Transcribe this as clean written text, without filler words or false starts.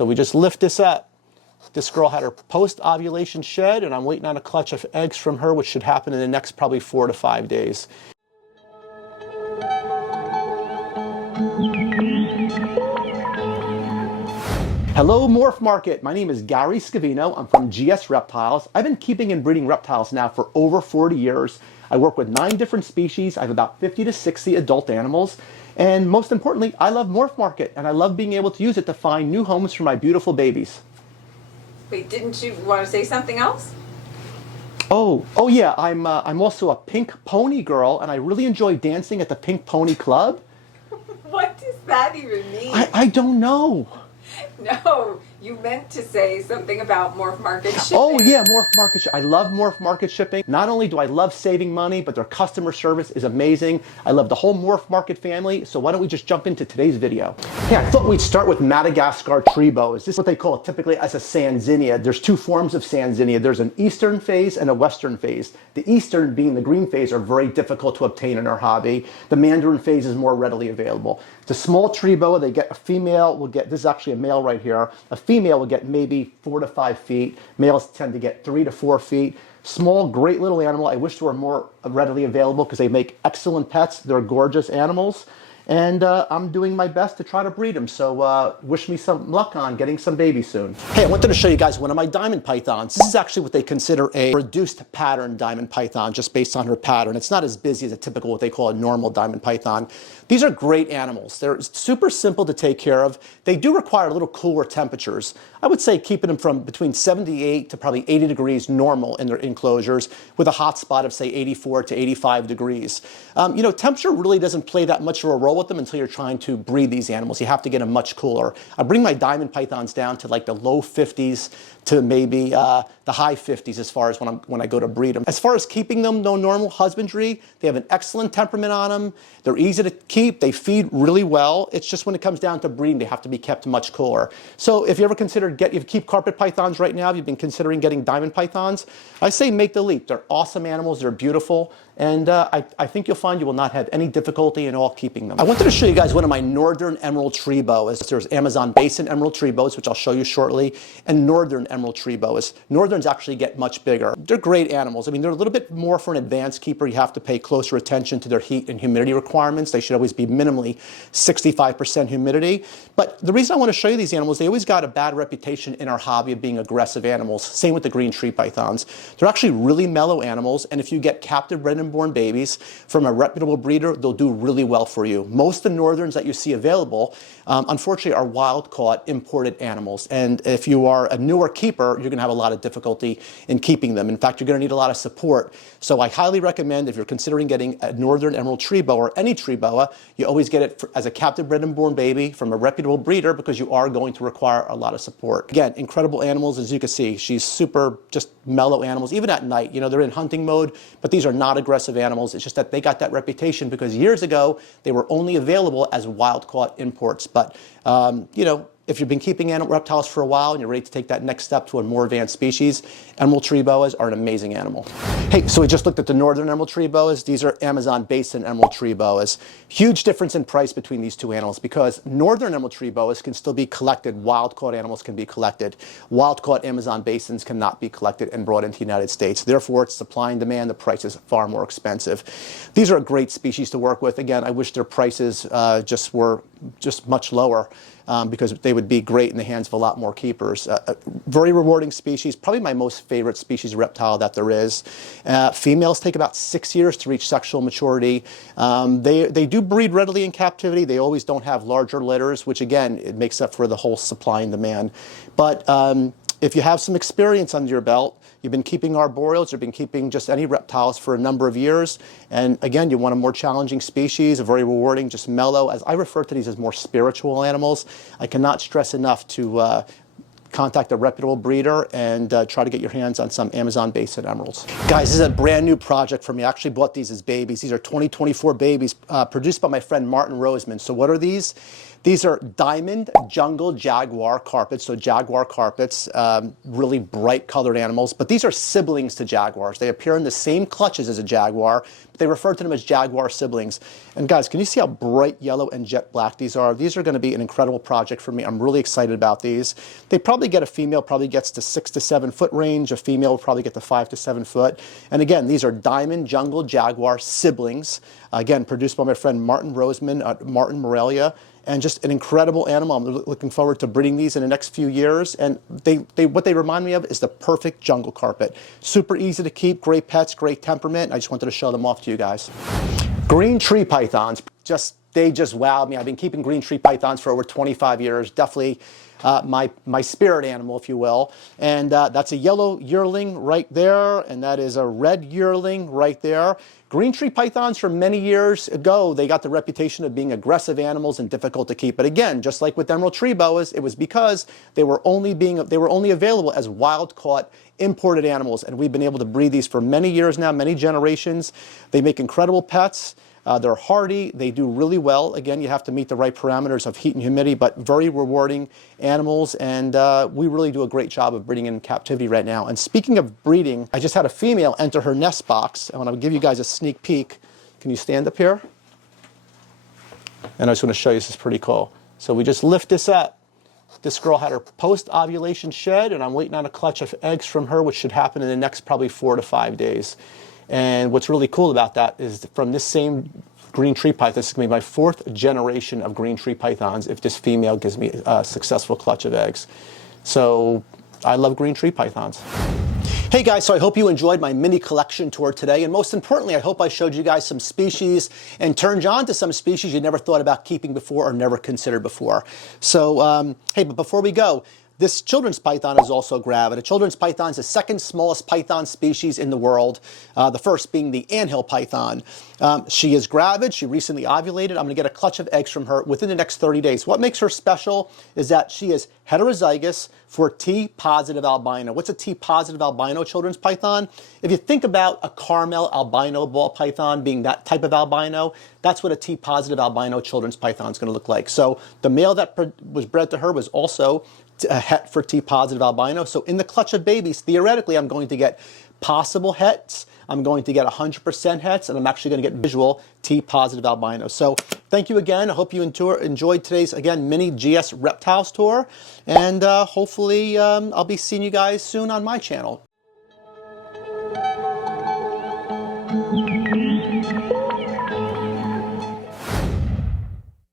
So we just lift this up. This girl had her post-ovulation shed, and I'm waiting on a clutch of eggs from her, which should happen in the next probably 4 to 5 days. Hello, Morph Market. My name is Gary Scavino. I'm from GS Reptiles. I've been keeping and breeding reptiles now for over 40 years. I work with 9 different species. I have about 50 to 60 adult animals. And most importantly, I love Morph Market, and I love being able to use it to find new homes for my beautiful babies. Wait, didn't you want to say something else? Oh yeah, I'm also a pink pony girl, and I really enjoy dancing at the Pink Pony Club. What does that even mean? I don't know. No, you meant to say something about Morph Market shipping. Oh yeah, Morph Market. I love Morph Market shipping. Not only do I love saving money, but their customer service is amazing. I love the whole Morph Market family. So why don't we just jump into today's video? Yeah, I thought we'd start with Madagascar Tree Boa. This is what they call typically as a Sanzinia. There's 2 forms of Sanzinia. There's an eastern phase and a western phase. The eastern, being the green phase, are very difficult to obtain in our hobby. The mandarin phase is more readily available. The small tree boa, they get a female, will get, this is actually a male right here, a female will get maybe 4 to 5 feet. Males tend to get 3 to 4 feet. Small, great little animal. I wish they were more readily available because they make excellent pets. They're gorgeous animals. And I'm doing my best to try to breed them. So wish me some luck on getting some babies soon. Hey, I wanted to show you guys one of my diamond pythons. This is actually what they consider a reduced pattern diamond python, just based on her pattern. It's not as busy as a typical, what they call a normal diamond python. These are great animals. They're super simple to take care of. They do require a little cooler temperatures. I would say keeping them from between 78 to probably 80 degrees normal in their enclosures, with a hot spot of say 84 to 85 degrees. You know, temperature really doesn't play that much of a role with them until you're trying to breed these animals. You have to get them much cooler. I bring my diamond pythons down to like the low 50s to maybe the high 50s as far as when I go to breed them. As far as keeping them, no normal husbandry. They have an excellent temperament on them. They're easy to keep. They feed really well. It's just when it comes down to breeding, they have to be kept much cooler. So if you ever considered if you keep carpet pythons right now, if you've been considering getting diamond pythons, I say make the leap. They're awesome animals. They're beautiful. And I think you'll find you will not have any difficulty in all keeping them. I wanted to show you guys one of my northern emerald tree boas. There's Amazon Basin emerald tree boas, which I'll show you shortly, and northern emerald tree boas. Northerns actually get much bigger. They're great animals. I mean, they're a little bit more for an advanced keeper. You have to pay closer attention to their heat and humidity requirements. They should always be minimally 65% humidity. But the reason I want to show you these animals, they always got a bad reputation in our hobby of being aggressive animals. Same with the green tree pythons. They're actually really mellow animals, and if you get captive bred and born babies from a reputable breeder, they'll do really well for you. Most of the northerns that you see available, unfortunately, are wild-caught, imported animals. And if you are a newer keeper, you're going to have a lot of difficulty in keeping them. In fact, you're going to need a lot of support. So I highly recommend, if you're considering getting a northern emerald tree boa or any tree boa, you always get it as a captive bred and born baby from a reputable breeder, because you are going to require a lot of support. Again, incredible animals, as you can see. She's super just mellow animals, even at night. You know, they're in hunting mode, but these are not aggressive animals. It's just that they got that reputation because years ago, they were only available as wild-caught imports. But, you know, if you've been keeping reptiles for a while and you're ready to take that next step to a more advanced species, emerald tree boas are an amazing animal. Hey, so we just looked at the northern emerald tree boas. These are Amazon Basin emerald tree boas. Huge difference in price between these 2 animals, because northern emerald tree boas can still be collected. Wild-caught animals can be collected. Wild-caught Amazon Basins cannot be collected and brought into the United States. Therefore, it's supply and demand. The price is far more expensive. These are a great species to work with. Again, I wish their prices were much lower. Because they would be great in the hands of a lot more keepers. Very rewarding species, probably my most favorite species of reptile that there is. Females take about 6 years to reach sexual maturity. They do breed readily in captivity. They always don't have larger litters, which again, it makes up for the whole supply and demand. But if you have some experience under your belt, you've been keeping arboreals, you've been keeping just any reptiles for a number of years, and again, you want a more challenging species, a very rewarding, just mellow, as I refer to these as more spiritual animals. I cannot stress enough to contact a reputable breeder and try to get your hands on some Amazon Basin emeralds. Guys, this is a brand new project for me. I actually bought these as babies. These are 2024 babies produced by my friend Martin Roseman. So what are these? These are diamond Jungle Jaguar carpets, so jaguar carpets, really bright colored animals, but these are siblings to jaguars. They appear in the same clutches as a jaguar, but they refer to them as jaguar siblings. And guys, can you see how bright yellow and jet black these are? These are going to be an incredible project for me. I'm really excited about these. They probably get a female, probably gets to 6 to 7 foot range. A female will probably get to 5 to 7 foot. And again, these are diamond Jungle Jaguar siblings. Again, produced by my friend Martin Roseman at Martin Morelia. And just an incredible animal. I'm looking forward to breeding these in the next few years. And what they remind me of is the perfect jungle carpet. Super easy to keep, great pets, great temperament. I just wanted to show them off to you guys. Green tree pythons, they just wowed me. I've been keeping green tree pythons for over 25 years. Definitely my spirit animal, if you will. And that's a yellow yearling right there, and that is a red yearling right there. Green tree pythons, for many years ago, they got the reputation of being aggressive animals and difficult to keep. But again, just like with emerald tree boas, it was because they were only available as wild-caught, imported animals. And we've been able to breed these for many years now, many generations. They make incredible pets. They're hardy. They do really well. Again, you have to meet the right parameters of heat and humidity, but very rewarding animals. And we really do a great job of breeding in captivity right now. And speaking of breeding, I just had a female enter her nest box. I want to give you guys a sneak peek. Can you stand up here? And I just want to show you, this is pretty cool. So we just lift this up. This girl had her post-ovulation shed, and I'm waiting on a clutch of eggs from her, which should happen in the next probably 4 to 5 days. And what's really cool about that is from this same green tree python, this is going to be my 4th generation of green tree pythons if this female gives me a successful clutch of eggs. So I love green tree pythons. Hey guys, so I hope you enjoyed my mini collection tour today, and most importantly, I hope I showed you guys some species and turned you on to some species you never thought about keeping before or never considered before. So, hey, but before we go, this children's python is also gravid. A children's python is the 2nd smallest python species in the world, the first being the anthill python. She is gravid. She recently ovulated. I'm going to get a clutch of eggs from her within the next 30 days. What makes her special is that she is heterozygous for T-positive albino. What's a T-positive albino children's python? If you think about a Carmel albino ball python being that type of albino, that's what a T-positive albino children's python is going to look like. So the male that was bred to her was also a het for T-positive albino. So in the clutch of babies, theoretically, I'm going to get possible hets, I'm going to get 100% hets, and I'm actually going to get visual T-positive albino. So thank you again. I hope you enjoyed today's, again, mini GS Reptiles tour. And hopefully I'll be seeing you guys soon on my channel.